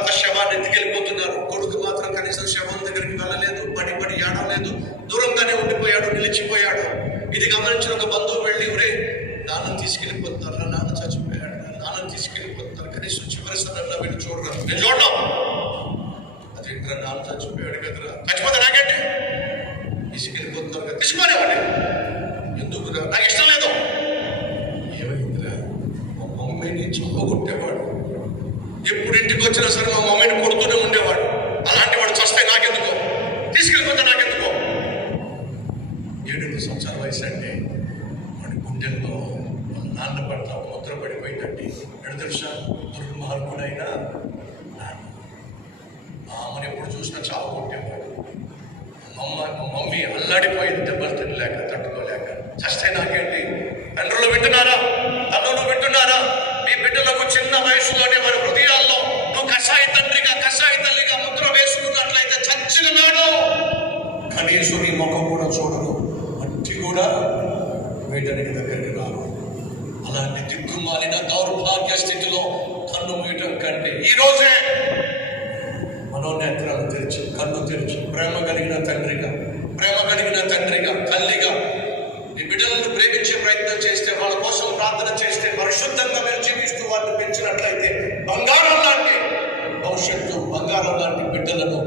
భర్త శవాన్ని ఎత్తుకెళ్ళిపోతున్నారు. కొడుకు మాత్రం కనీసం శవం దగ్గరికి వెళ్ళలేదు, పడి ఏడవలేదు, దూరంగానే ఉండిపోయాడు, నిలిచిపోయాడు. ఇది గమనించిన ఒక బంధువు వెళ్ళి, ఒరే నాన్నని తీసుకెళ్ళిపోతున్నారు, నాన్న చచ్చిపోయాడు, నాన్నని తీసుకెళ్ళిపోతున్నారు, కనీసం చివరి సమయంలో వీళ్ళు చూడరు. నేను చూడడం అదే నాన్న చచ్చిపోయాడు కదరా, చచ్చిపోతే నాకేంటి, తీసుకెళ్ళిపోతున్నారు కదా, తీసుకోలేవాడి, ఎందుకు నాకు ఇష్టం లేదు. ఏమైందిరా, మా మమ్మీని చంపగొట్టేవాడు, ఎప్పుడు ఇంటికి వచ్చినా సరే మా మమ్మీని కొడుతూనే ఉండేవాడు. అలాంటి వాడు చస్తే నాకెందుకో, తీసుకెళ్ళిపోతే నాకెందుకో. 7 సంవత్సరాల వయసు అంటే వాడి గుండెల్లో నాన్న పట్ల ముద్ర పడిపోయిందండి. ఎడు తెలుసా, దుర్మార్గుడైనా మా అమ్మని ఎప్పుడు చూసినా చావు కొట్టేవాడు. మా మమ్మీ అల్లాడిపోయింది, దెబ్బలు తినలేక, తట్టుకోలేక. చస్తే నాకేంటి. తండ్రులు వింటున్నారా, తల్లులు వింటున్నారా? మీ బిడ్డలకు చిన్న వయసులోనే వారి హృదయాల్లో నువ్వు కషాయ తండ్రిగా, కషాయ తల్లిగా ముద్ర వేసుకున్నట్లయితే చచ్చిన నాడు కనీసం నీ ముఖం కూడా చూడదు, మట్టి కూడా వేయడానికి దగ్గరికి రాదు. అలాంటి దిక్కుమాలిన దౌర్భాగ్య స్థితిలో కన్ను మూయటం కంటే ఈ రోజే మనోనేత్రాలు తెరిచి, కన్ను తెరిచి, ప్రేమ కలిగిన తండ్రిగా, తల్లిగా నీ బిడ్డలను ప్రేమించే ప్రయత్నం చేస్తే, వాళ్ళ కోసం ప్రార్థన చేస్తే, పరిశుద్ధంగా మీరు జీవిస్తూ వారిని పెంచినట్లయితే బంగారం లాంటి భవిష్యత్తు, బంగారం లాంటి బిడ్డలను